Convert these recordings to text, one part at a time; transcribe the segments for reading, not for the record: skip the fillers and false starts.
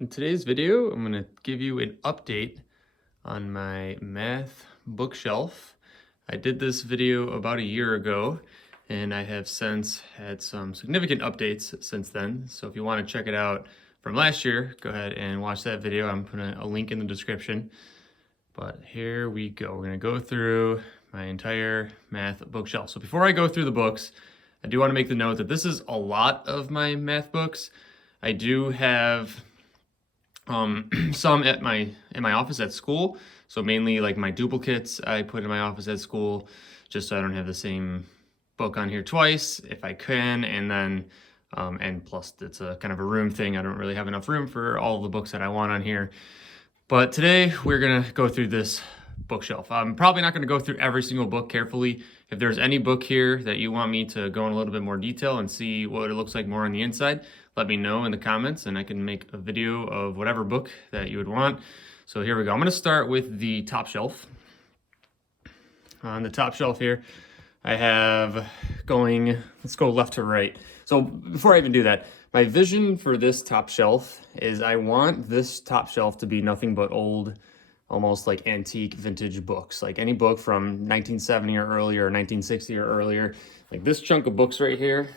In today's video, I'm going to give you an update on my math bookshelf. I did this video about a year ago, and I have since had some significant updates since then. So if you want to check it out from last year, go ahead and watch that video. I'm putting a link in the description. But here we go. We're going to go through my entire math bookshelf. So before I go through the books, I do want to make the note that this is a lot of my math books. I do have some in my office at school. So mainly like my duplicates I put in my office at school, just so I don't have the same book on here twice if I can. And then, and plus it's a kind of a room thing. I don't really have enough room for all the books that I want on here. But today we're gonna go through this bookshelf. I'm probably not gonna go through every single book carefully. If there's any book here that you want me to go in a little bit more detail and see what it looks like more on the inside, let me know in the comments and I can make a video of whatever book that you would want. So here we go. I'm gonna start with the top shelf. On the top shelf here, I have let's go left to right. So before I even do that, my vision for this top shelf is I want this top shelf to be nothing but old, almost like antique vintage books. Like any book from 1970 or earlier, or 1960 or earlier. Like this chunk of books right here,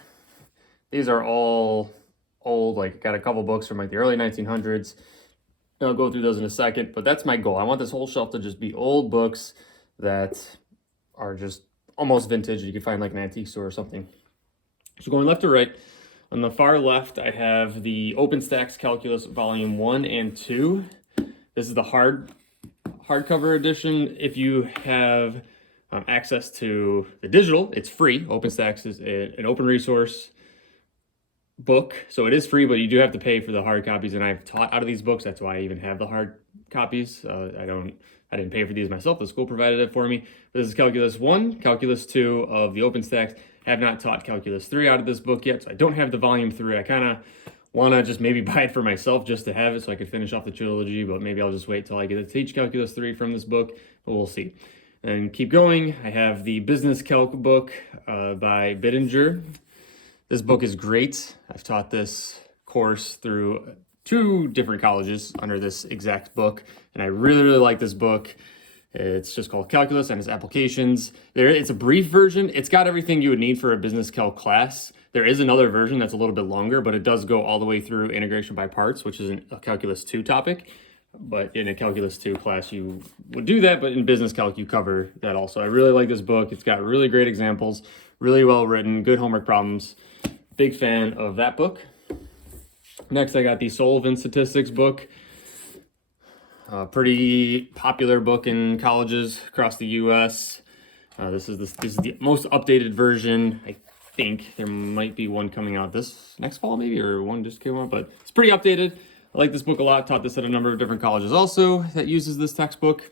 these are all old, like got a couple books from like the early 1900s. I'll go through those in a second, but that's my goal. I want this whole shelf to just be old books that are just almost vintage. You can find like an antique store or something. So going left to right, on the far left, I have the OpenStax Calculus Volume 1 and 2. This is the hardcover edition. If you have access to the digital, it's free. OpenStax is an open resource book, so it is free, but you do have to pay for the hard copies, and I've taught out of these books. That's why I even have the hard copies. I didn't pay for these myself. The school provided it for me. This is Calculus 1, Calculus 2 of the OpenStax. Have not taught Calculus 3 out of this book yet, so I don't have the volume 3. I kind of want to just maybe buy it for myself just to have it so I could finish off the trilogy, but maybe I'll just wait till I get to teach Calculus 3 from this book, but we'll see. And keep going. I have the Business Calc book by Bittinger. This book is great. I've taught this course through 2 different colleges under this exact book, and I really, really like this book. It's just called Calculus and its applications. It's a brief version. It's got everything you would need for a business calc class. There is another version that's a little bit longer, but it does go all the way through integration by parts, which is a Calculus 2 topic. But in a Calculus 2 class, you would do that, but in business calc, you cover that also. I really like this book. It's got really great examples, really well written, good homework problems. Big fan of that book. Next, I got the Sullivan Statistics book. Pretty popular book in colleges across the U.S. This is the most updated version. I think there might be one coming out this next fall, maybe, or one just came out, but it's pretty updated. I like this book a lot. Taught this at a number of different colleges also that uses this textbook.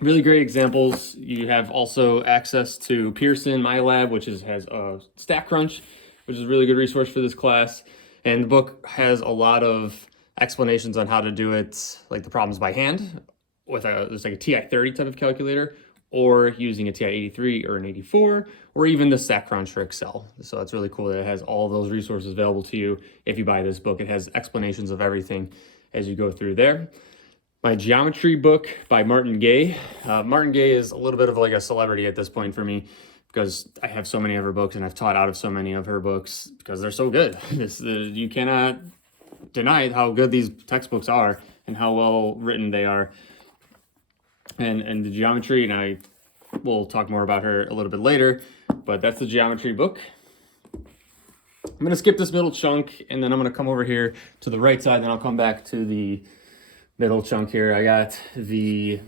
Really great examples. You have also access to Pearson MyLab, which has a StatCrunch, which is a really good resource for this class. And the book has a lot of explanations on how to do it, like the problems by hand with there's like a TI-30 type of calculator, or using a TI-83 or an 84, or even the StatCrunch for Excel. So it's really cool that it has all those resources available to you if you buy this book. It has explanations of everything as you go through there. My geometry book by Martin Gay. Martin Gay is a little bit of like a celebrity at this point for me because I have so many of her books and I've taught out of so many of her books because they're so good. You cannot deny how good these textbooks are and how well written they are. And the geometry, and I will talk more about her a little bit later, but that's the geometry book. I'm going to skip this middle chunk and then I'm going to come over here to the right side, and then I'll come back to the middle chunk here. I got the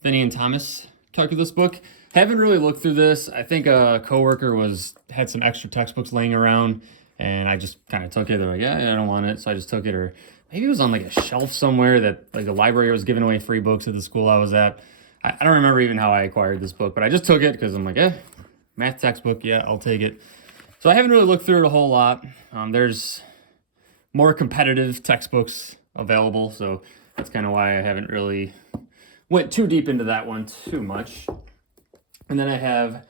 Finney and Thomas calculus book. Haven't really looked through this. I think a coworker had some extra textbooks laying around, and I just kind of took it. They're like, yeah, I don't want it, so I just took it. Or maybe it was on like a shelf somewhere that like the library was giving away free books at the school I was at. I don't remember even how I acquired this book, but I just took it because I'm like, math textbook, yeah, I'll take it. So I haven't really looked through it a whole lot. There's more competitive textbooks available, so that's kind of why I haven't really went too deep into that one too much. And then I have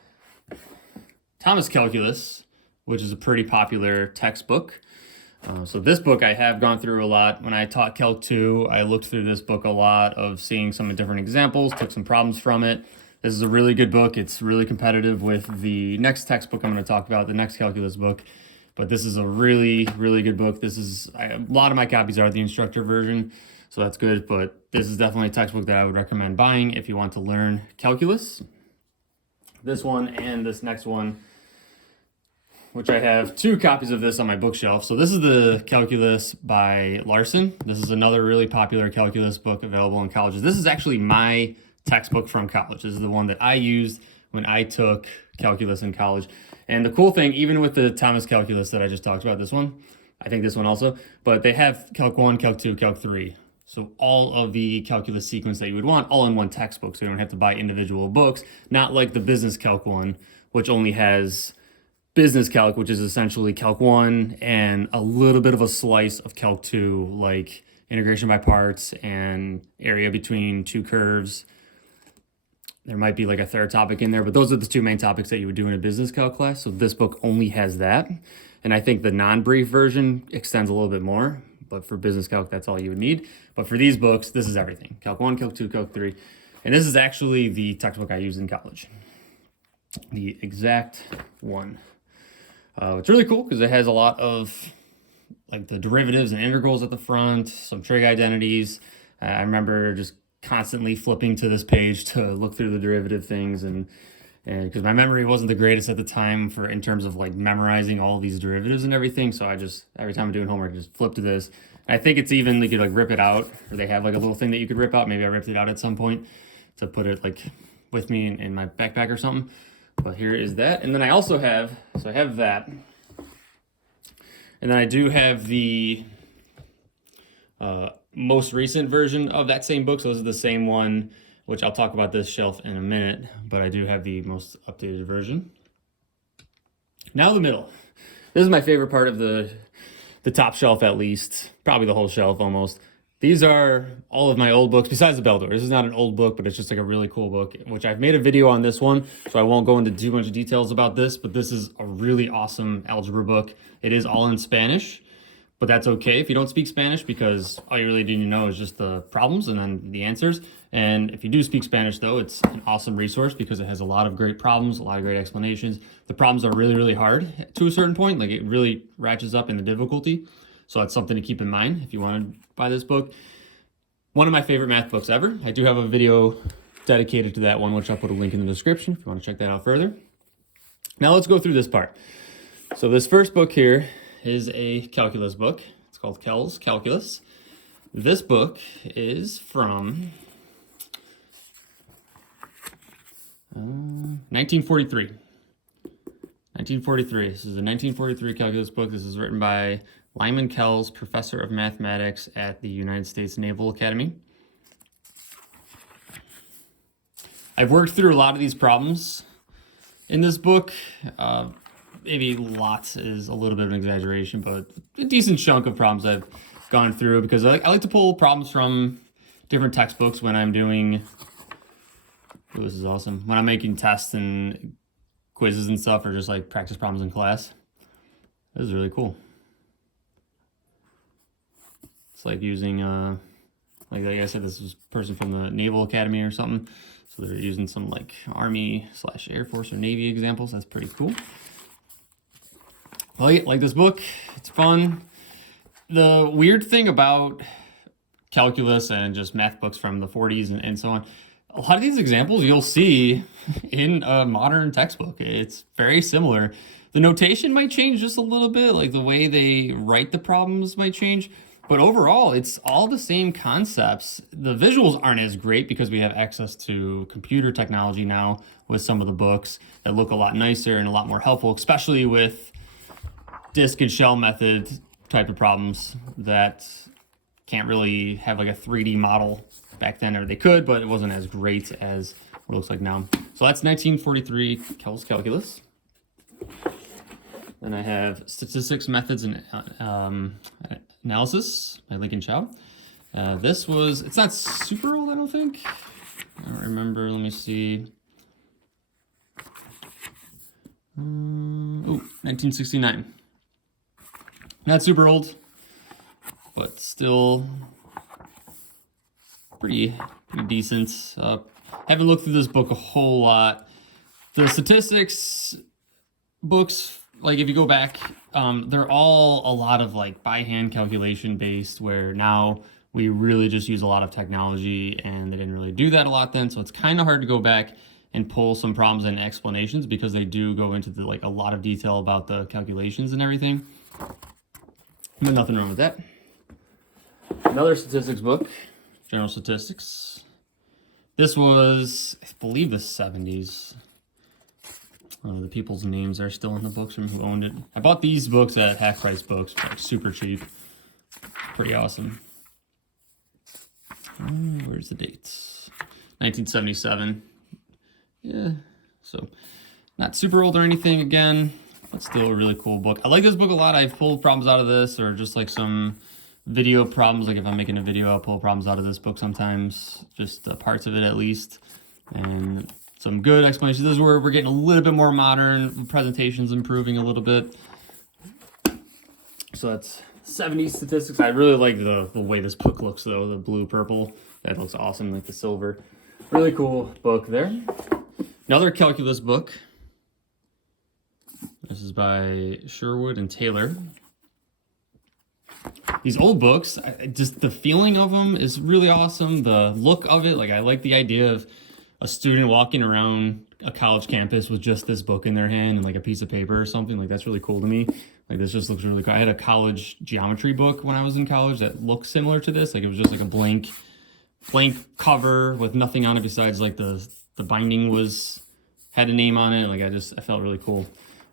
Thomas Calculus, which is a pretty popular textbook. So this book I have gone through a lot. When I taught Calc 2, I looked through this book a lot of seeing some different examples, took some problems from it. This is a really good book. It's really competitive with the next textbook I'm going to talk about, the next calculus book. But this is a really, really good book. A lot of my copies are the instructor version, so that's good. But this is definitely a textbook that I would recommend buying if you want to learn calculus. This one and this next one, which I have 2 copies of this on my bookshelf. So this is the Calculus by Larson. This is another really popular calculus book available in colleges. This is actually my textbook from college. This is the one that I used when I took calculus in college. And the cool thing, even with the Thomas calculus that I just talked about, this one, I think this one also, but they have Calc 1, Calc 2, Calc 3. So all of the calculus sequence that you would want all in one textbook. So you don't have to buy individual books, not like the business Calc 1, which only has business calc, which is essentially Calc 1 and a little bit of a slice of Calc 2, like integration by parts and area between 2 curves. There might be like a third topic in there, but those are the 2 main topics that you would do in a business calc class. So this book only has that. And I think the non-brief version extends a little bit more, but for business calc, that's all you would need. But for these books, this is everything. Calc 1, Calc 2, Calc 3. And this is actually the textbook I used in college. The exact one. It's really cool because it has a lot of like the derivatives and integrals at the front, some trig identities. I remember just constantly flipping to this page to look through the derivative things, and because my memory wasn't the greatest at the time in terms of like memorizing all these derivatives and everything. So I just, every time I'm doing homework, I just flip to this. And I think it's even, you could like rip it out, or they have like a little thing that you could rip out. Maybe I ripped it out at some point to put it like with me in my backpack or something. But here is that. And then I also have, so I have that. And then I do have the most recent version of that same book. So this is the same one, which I'll talk about this shelf in a minute, but I do have the most updated version. Now the middle. This is my favorite part of the top shelf, at least, probably the whole shelf almost. These are all of my old books, besides the Baldor. This is not an old book, but it's just like a really cool book, which I've made a video on this one, so I won't go into too much details about this, but this is a really awesome algebra book. It is all in Spanish, but that's okay if you don't speak Spanish, because all you really do know is just the problems and then the answers. And if you do speak Spanish, though, it's an awesome resource because it has a lot of great problems, a lot of great explanations. The problems are really, really hard to a certain point. Like, it really ratchets up in the difficulty. So that's something to keep in mind if you want to buy this book. One of my favorite math books ever. I do have a video dedicated to that one, which I'll put a link in the description if you want to check that out further. Now let's go through this part. So this first book here is a calculus book. It's called Kel's Calculus. This book is from 1943. 1943. This is a 1943 calculus book. This is written by Lyman Kells, professor of mathematics at the United States Naval Academy. I've worked through a lot of these problems in this book. Maybe lots is a little bit of an exaggeration, but a decent chunk of problems I've gone through, because I like to pull problems from different textbooks when I'm doing, oh, this is awesome, when I'm making tests and quizzes and stuff, or just like practice problems in class. This is really cool. It's like using, like I said, this was a person from the Naval Academy or something. So they're using some like Army/Air Force or Navy examples. That's pretty cool. Like this book, it's fun. The weird thing about calculus and just math books from the 40s and so on, a lot of these examples you'll see in a modern textbook. It's very similar. The notation might change just a little bit, like the way they write the problems might change, but overall it's all the same concepts. The visuals aren't as great because we have access to computer technology now with some of the books that look a lot nicer and a lot more helpful, especially with disk and shell method type of problems that can't really have like a 3D model back then, or they could, but it wasn't as great as what it looks like now. So that's 1943 Kel's Calculus. Then I have Statistics, Methods, and Analysis by Lincoln Chow. This was, it's not super old, I don't think. I don't remember, let me see. Ooh, 1969. Not super old, but still pretty decent. Haven't looked through this book a whole lot. The statistics books, like if you go back, they're all a lot of like by hand calculation based, where now we really just use a lot of technology, and they didn't really do that a lot then. So it's kind of hard to go back and pull some problems and explanations, because they do go into the, like a lot of detail about the calculations and everything. But nothing wrong with that. Another statistics book, General Statistics. This was, I believe, the 70s. The people's names are still in the books from who owned it. I bought these books at Half Price Books, like super cheap. Pretty awesome. Where's the dates? 1977. Yeah, so not super old or anything again, but still a really cool book. I like this book a lot. I've pulled problems out of this, or just like some video problems. Like if I'm making a video, I'll pull problems out of this book sometimes, just parts of it at least. And some good explanations. This is where we're getting a little bit more modern, presentations improving a little bit. So that's 70s statistics. I really like the way this book looks though, the blue purple. That looks awesome, like the silver. Really cool book there. Another calculus book. This is by Sherwood and Taylor. These old books, just the feeling of them is really awesome. The look of it, like I like the idea of a student walking around a college campus with just this book in their hand and like a piece of paper or something. Like that's really cool to me. Like this just looks really cool. I had a college geometry book when I was in college that looked similar to this. Like it was just like a blank cover with nothing on it besides like the binding had a name on it. Like I felt really cool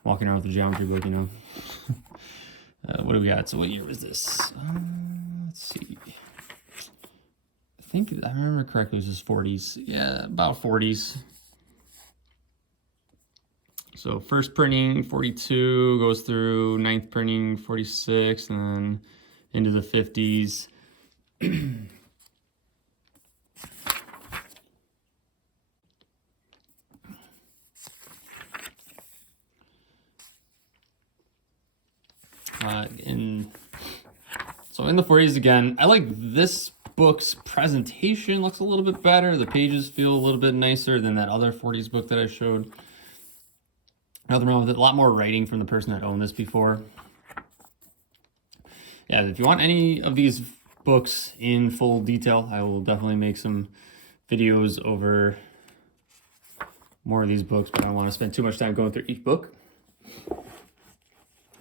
walking around with a geometry book, you know. What do we got? So what year was this? Let's see. I think, I remember correctly, it was just 40s. Yeah, about 40s. So first printing, 42, goes through ninth printing, 46, and then into the 50s. So in the 40s again, I like this book's presentation. Looks a little bit better. The pages feel a little bit nicer than that other 40s book that I showed. Nothing wrong with it. A lot more writing from the person that owned this before. Yeah, if you want any of these books in full detail, I will definitely make some videos over more of these books, but I don't want to spend too much time going through each book.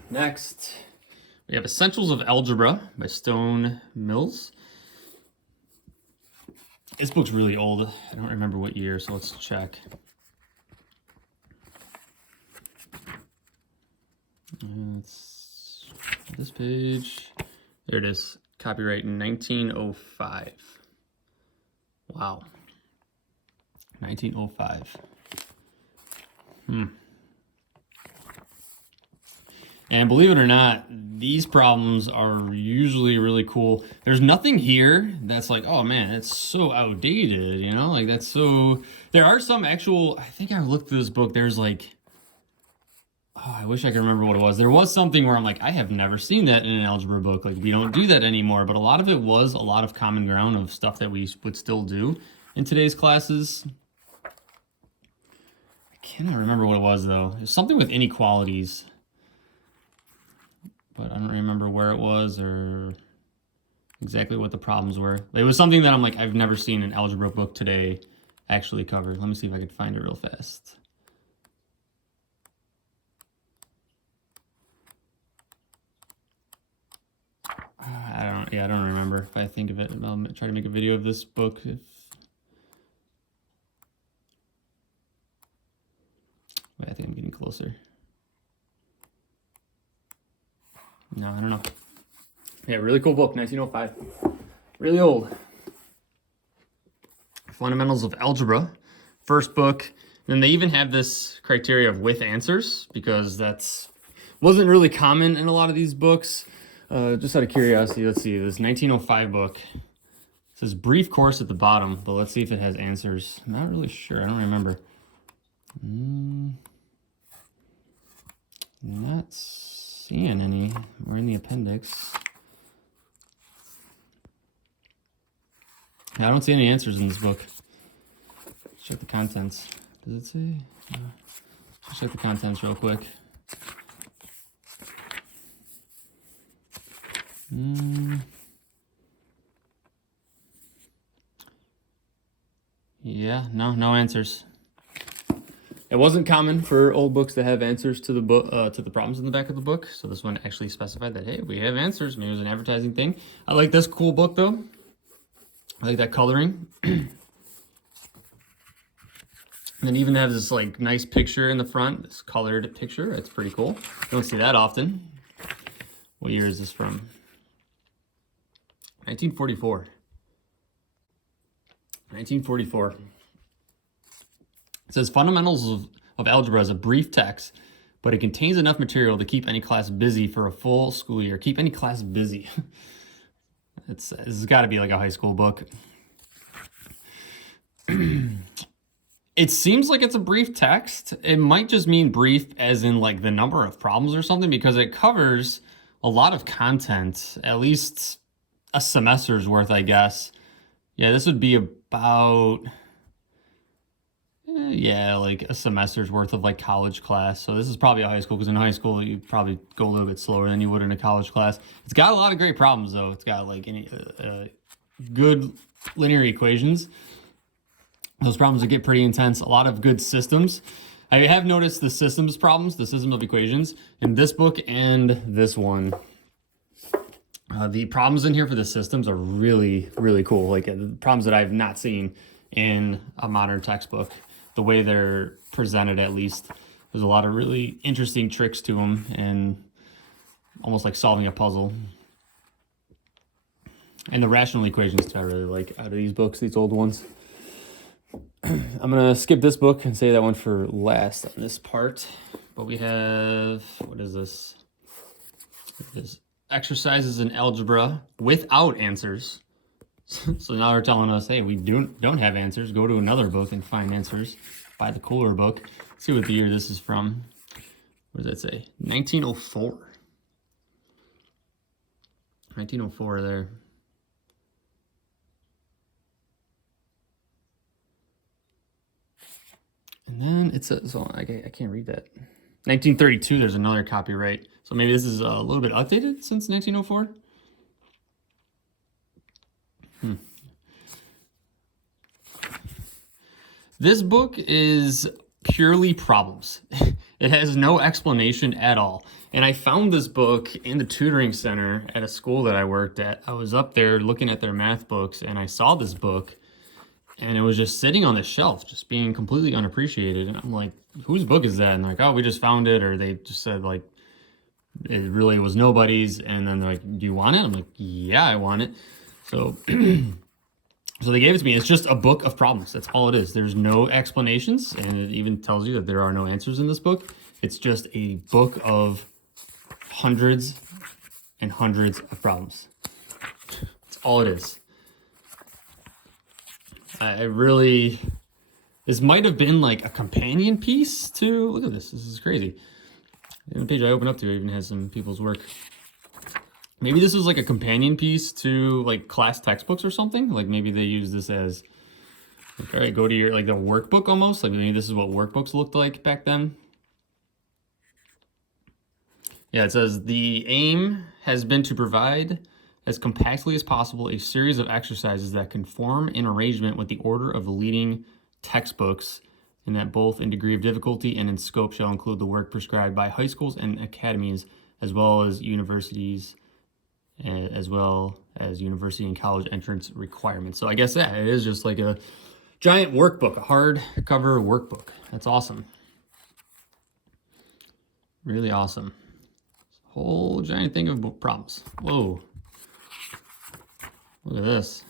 Next, we have Essentials of Algebra by Stone Mills. This book's really old. I don't remember what year, so let's check. It's this page. There it is. Copyright in 1905. Wow. 1905. And believe it or not, these problems are usually really cool. There's nothing here that's like, oh man, it's so outdated, you know? Like that's so... There are some actual... I think I looked through this book. There's like... Oh, I wish I could remember what it was. There was something where I'm like, I have never seen that in an algebra book. Like we don't do that anymore. But a lot of it was a lot of common ground of stuff that we would still do in today's classes. I cannot remember what it was though. It was something with inequalities. But I don't remember where it was or exactly what the problems were. It was something that I'm like, I've never seen an algebra book today actually covered. Let me see if I could find it real fast. I don't remember. If I think of it, I'll try to make a video of this book. Wait, I think I'm getting closer. No, I don't know. Yeah, really cool book, 1905. Really old. Fundamentals of Algebra, first book. And they even have this criteria of with answers, because that's wasn't really common in a lot of these books. Just out of curiosity, let's see, this 1905 book. It says brief course at the bottom, but let's see if it has answers. I'm not really sure, I don't remember. Not seeing any. We're in the appendix. I don't see any answers in this book. Check the contents. Does it say? Let's check the contents real quick. Yeah, no answers. It wasn't common for old books to have answers to the book, to the problems in the back of the book. So this one actually specified that, hey, we have answers. Maybe it was an advertising thing. I like this cool book though. I like that coloring. And then even have this like nice picture in the front, this colored picture. It's pretty cool. You don't see that often. What year is this from? 1944. 1944. It says fundamentals of algebra is a brief text, but it contains enough material to keep any class busy for a full school year. Keep any class busy. This has got to be like a high school book. It seems like it's a brief text. It might just mean brief as in like the number of problems or something, because it covers a lot of content, at least a semester's worth, I guess. Yeah, this would be about, yeah, like a semester's worth of like college class. So this is probably a high school, because in high school you probably go a little bit slower than you would in a college class. It's got a lot of great problems though. It's got like any good linear equations. Those problems would get pretty intense. A lot of good systems. I have noticed the systems problems, the system of equations, in this book and this one. The problems in here for the systems are really, really cool. Like problems that I've not seen in a modern textbook. The way they're presented, at least. There's a lot of really interesting tricks to them, and almost like solving a puzzle. And the rational equations too, I really like out of these books, these old ones. I'm going to skip this book and say that one for last on this part. But we have, what is this? This exercises in algebra without answers. So now they're telling us, hey, we don't have answers. Go to another book and find answers. Buy the cooler book. Let's see what the year this is from. What does that say? 1904. 1904 there. And then it says, so I can't read that. 1932, there's another copyright. So maybe this is a little bit outdated since 1904. This book is purely problems. It has no explanation at all. And I found this book in the tutoring center at a school that I worked at. I was up there looking at their math books, and I saw this book. And it was just sitting on the shelf, just being completely unappreciated. And I'm like, whose book is that? And they're like, oh, we just found it. Or they just said, like, it really was nobody's. And then they're like, do you want it? I'm like, yeah, I want it. So, so they gave it to me. It's just a book of problems. That's all it is. There's no explanations. And it even tells you that there are no answers in this book. It's just a book of hundreds and hundreds of problems. That's all it is. This might have been like a companion piece to, look at this is crazy. And the page I opened up to even has some people's work. Maybe this was like a companion piece to like class textbooks or something. Like maybe they use this as, like, all right, go to your, like the workbook almost. Like maybe this is what workbooks looked like back then. Yeah, it says the aim has been to provide as compactly as possible a series of exercises that conform in arrangement with the order of the leading textbooks, and that both in degree of difficulty and in scope shall include the work prescribed by high schools and academies, as well as universities, as well as university and college entrance requirements. So I guess that it is just like a giant workbook, a hardcover workbook. That's awesome. Really awesome. Whole giant thing of problems. Whoa. Look at this.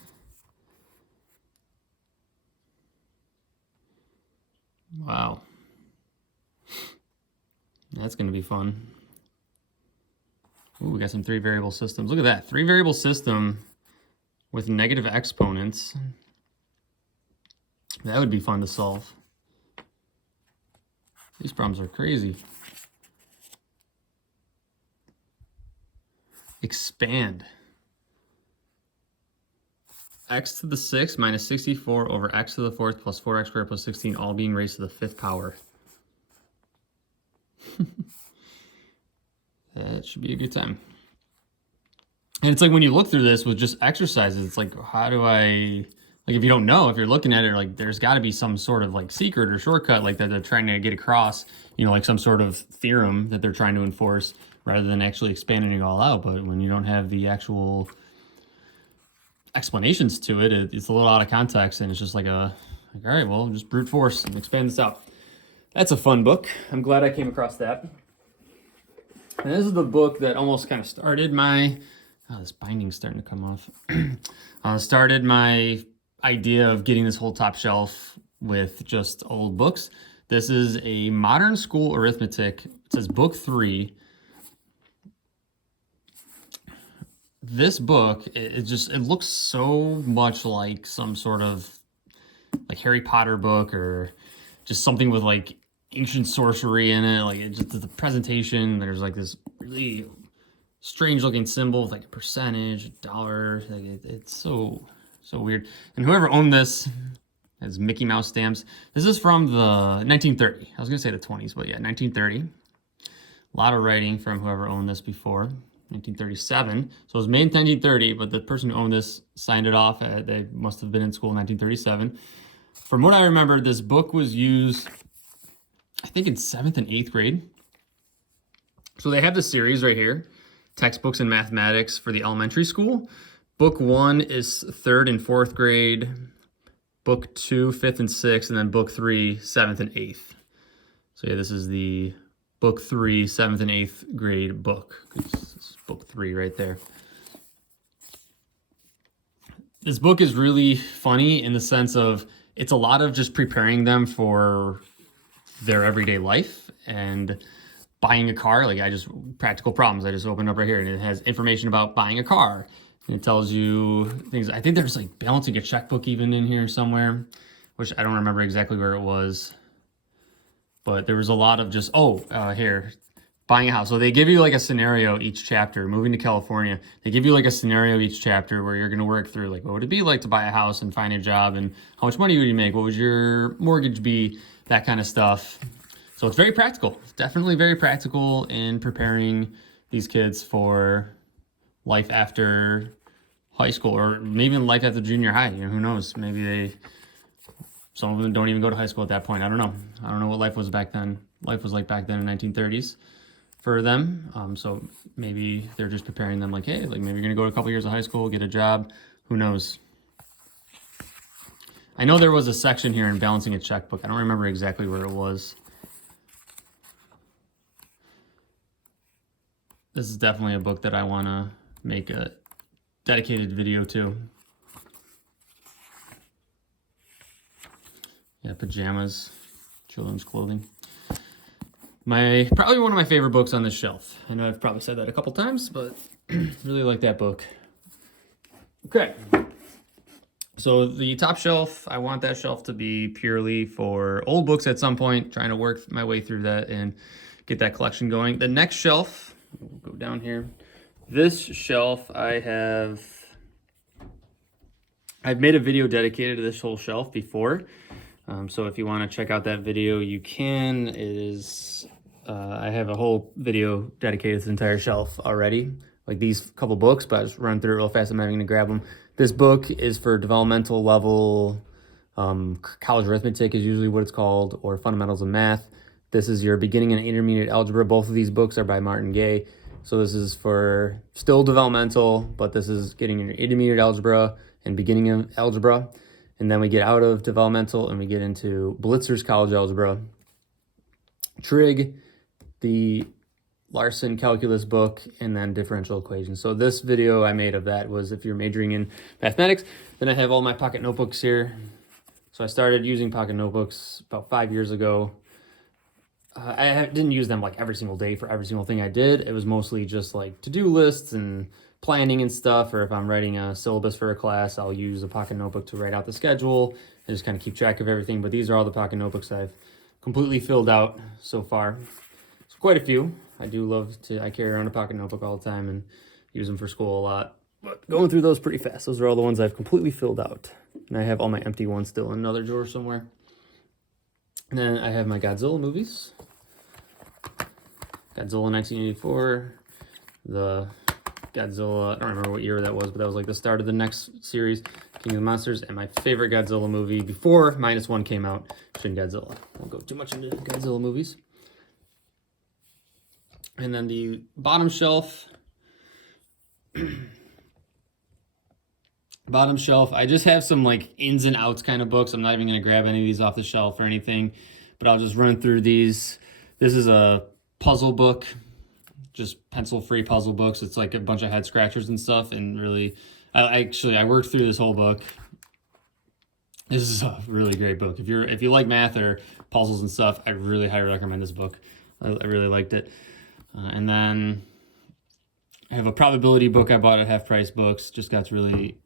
Wow. That's going to be fun. Ooh, we got some 3 variable systems. Look at that. 3 variable system with negative exponents. That would be fun to solve. These problems are crazy. expand. X to the 6 minus 64 over x to the 4th plus 4x squared plus 16, all being raised to the 5th power. That should be a good time. And it's like when you look through this with just exercises, it's like, how do I, like if you don't know, if you're looking at it, like there's got to be some sort of like secret or shortcut like that they're trying to get across, you know, like some sort of theorem that they're trying to enforce rather than actually expanding it all out. But when you don't have the actual explanations to it, it's a little out of context, and it's just like all right, well, just brute force and expand this out. That's a fun book. I'm glad I came across that. And this is the book that almost kind of started my, this binding's starting to come off. Started my idea of getting this whole top shelf with just old books. This is a modern school arithmetic. It says book 3. This book, it looks so much like some sort of like Harry Potter book or just something with like ancient sorcery in it. Like it just the presentation, there's like this really strange looking symbol with like a percentage, a dollar. Like it's so weird. And whoever owned this has Mickey Mouse stamps. This is from the 1930. I was gonna say the 20s, but yeah, 1930. A lot of writing from whoever owned this before. 1937. So it was made in 1930, but the person who owned this signed it off. They must have been in school in 1937. From what I remember, this book was used, I think, in 7th and 8th grade. So they have the series right here, textbooks in mathematics for the elementary school. Book 1 is 3rd and 4th grade. Book 2, 5th and 6th, and then book 3, 7th and 8th. So yeah, this is the book 3, 7th and 8th grade book. This is book 3 right there. This book is really funny in the sense of it's a lot of just preparing them for their everyday life and buying a car. Like practical problems. I just opened up right here and it has information about buying a car. And it tells you things. I think there's like balancing a checkbook even in here somewhere, which I don't remember exactly where it was. But there was a lot of just, here, buying a house. So they give you like a scenario each chapter, moving to California. They give you like a scenario each chapter where you're going to work through like, what would it be like to buy a house and find a job? And how much money would you make? What would your mortgage be? That kind of stuff. So it's very practical. It's definitely very practical in preparing these kids for life after high school or maybe life after junior high. You know, who knows? Maybe some of them don't even go to high school at that point. I don't know. I don't know what life was back then. Life was like back then in 1930s for them. So maybe they're just preparing them like, hey, like maybe you're going to go to a couple years of high school, get a job. Who knows? I know there was a section here in balancing a checkbook. I don't remember exactly where it was. This is definitely a book that I want to make a dedicated video to. Yeah, pajamas, children's clothing. Probably one of my favorite books on this shelf. I know I've probably said that a couple times, but really like that book. Okay. So the top shelf, I want that shelf to be purely for old books at some point, trying to work my way through that and get that collection going. The next shelf, we'll go down here. This shelf I've made a video dedicated to this whole shelf before. So if you want to check out that video, you can. I have a whole video dedicated to this entire shelf already, like these couple books, but I just run through it real fast. I'm having to grab them. This book is for developmental level, college arithmetic is usually what it's called, or fundamentals of math. This is your beginning and intermediate algebra. Both of these books are by Martin Gay. So this is for still developmental, but this is getting your intermediate algebra and beginning of algebra. And then we get out of developmental and we get into Blitzer's college algebra, trig, the Larson calculus book, and then differential equations. So this video I made of that was if you're majoring in mathematics. Then I have all my pocket notebooks here. So I started using pocket notebooks about 5 years ago. I didn't use them like every single day for every single thing I did. It was mostly just like to-do lists and planning and stuff, or if I'm writing a syllabus for a class, I'll use a pocket notebook to write out the schedule and just kind of keep track of everything. But these are all the pocket notebooks I've completely filled out so far. It's quite a few. I do love to, I carry around a pocket notebook all the time, and use them for school a lot. But going through those pretty fast. Those are all the ones I've completely filled out. And I have all my empty ones still in another drawer somewhere. And then I have my Godzilla movies. Godzilla 1984. The Godzilla, I don't remember what year that was, but that was like the start of the next series, King of the Monsters. And my favorite Godzilla movie before -1 came out, Shin Godzilla. I won't go too much into Godzilla movies. And then the bottom shelf. Bottom shelf, I just have some like ins and outs kind of books. I'm not even going to grab any of these off the shelf or anything, but I'll just run through these. This is a puzzle book, just pencil-free puzzle books. It's like a bunch of head scratchers and stuff, and really, I worked through this whole book. This is a really great book. If you like math or puzzles and stuff, I really highly recommend this book. I really liked it. And then I have a probability book I bought at Half Price Books. Just got really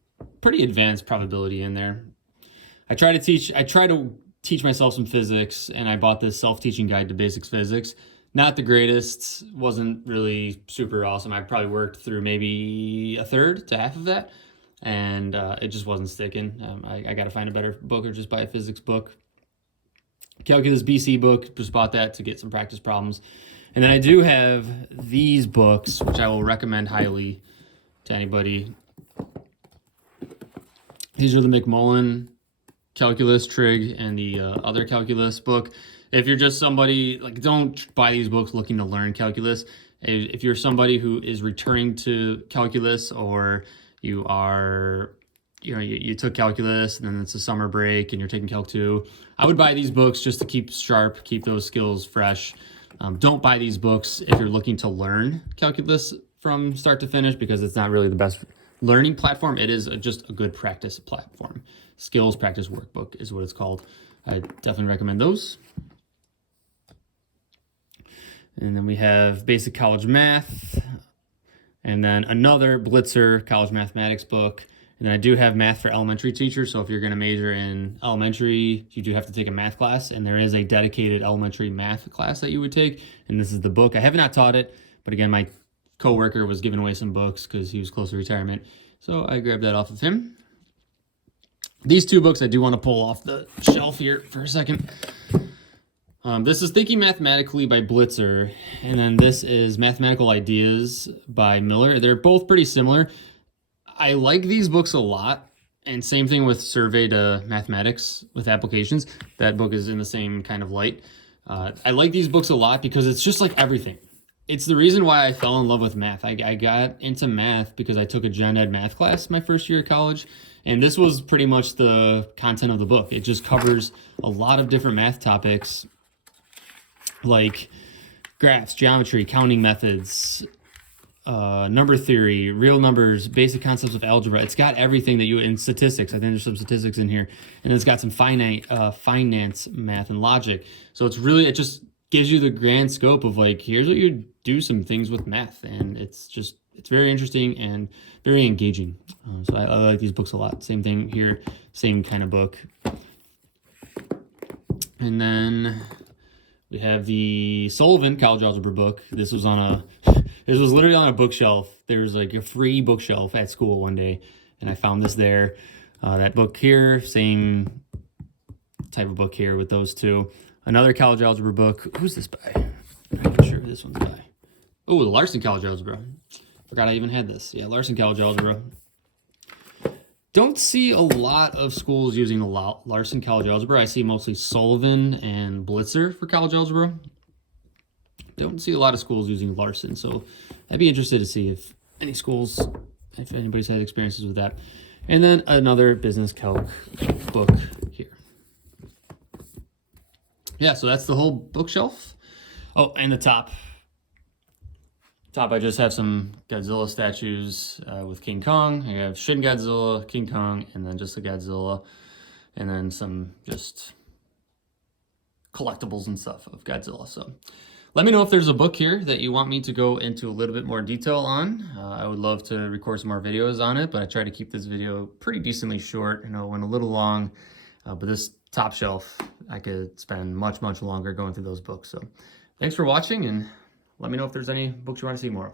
pretty advanced probability in there. I try to teach myself some physics, and I bought this self-teaching guide to basics physics. Not the greatest, wasn't really super awesome. I probably worked through maybe a third to half of that, and it just wasn't sticking. I got to find a better book or just buy a physics book. Calculus BC book, just bought that to get some practice problems. And then I do have these books, which I will recommend highly to anybody. These are the McMullen Calculus Trig and the other calculus book. If you're just somebody, like, don't buy these books looking to learn calculus. If you're somebody who is returning to calculus, or you are, you took calculus and then it's a summer break and you're taking Calc 2, I would buy these books just to keep sharp, keep those skills fresh. Don't buy these books if you're looking to learn calculus from start to finish, because it's not really the best learning platform. It is just a good practice platform. Skills Practice Workbook is what it's called. I definitely recommend those. And then we have Basic College Math, and then another Blitzer College Mathematics book. And then I do have Math for Elementary Teachers, so if you're going to major in elementary, you do have to take a math class, and there is a dedicated elementary math class that you would take, and this is the book. I have not taught it, but again, my coworker was giving away some books because he was close to retirement, so I grabbed that off of him. These two books I do want to pull off the shelf here for a second. This is Thinking Mathematically by Blitzer, and then this is Mathematical Ideas by Miller. They're both pretty similar. I like these books a lot, and same thing with Survey to Mathematics with Applications. That book is in the same kind of light. I like these books a lot because it's just like everything. It's the reason why I fell in love with math. I got into math because I took a gen ed math class my first year of college, and this was pretty much the content of the book. It just covers a lot of different math topics like graphs, geometry, counting methods, number theory, real numbers, basic concepts of algebra. It's got everything that you, in statistics. I think there's some statistics in here, and it's got some finance math and logic. So it's really, it just gives you the grand scope of like, here's what you do some things with math, and it's very interesting and very engaging. So I like these books a lot. Same thing here, same kind of book. And then we have the Sullivan College Algebra book. This was literally on a bookshelf. There's like a free bookshelf at school one day, and I found this there. That book here, same type of book here with those two. Another college algebra book. Who's this by? I'm not even sure who this one's by. Oh, Larson College Algebra. Forgot I even had this. Yeah, Larson College Algebra. Don't see a lot of schools using Larson College Algebra. I see mostly Sullivan and Blitzer for college algebra. Don't see a lot of schools using Larson, so I'd be interested to see if anybody's had experiences with that. And then another business calc book here. Yeah, so that's the whole bookshelf. Oh, and the top. I just have some Godzilla statues with King Kong. I have Shin Godzilla, King Kong, and then just a Godzilla. And then some just collectibles and stuff of Godzilla. So let me know if there's a book here that you want me to go into a little bit more detail on. I would love to record some more videos on it, but I try to keep this video pretty decently short. I know it went a little long, but this top shelf, I could spend much, much longer going through those books. So thanks for watching, and let me know if there's any books you want to see more of.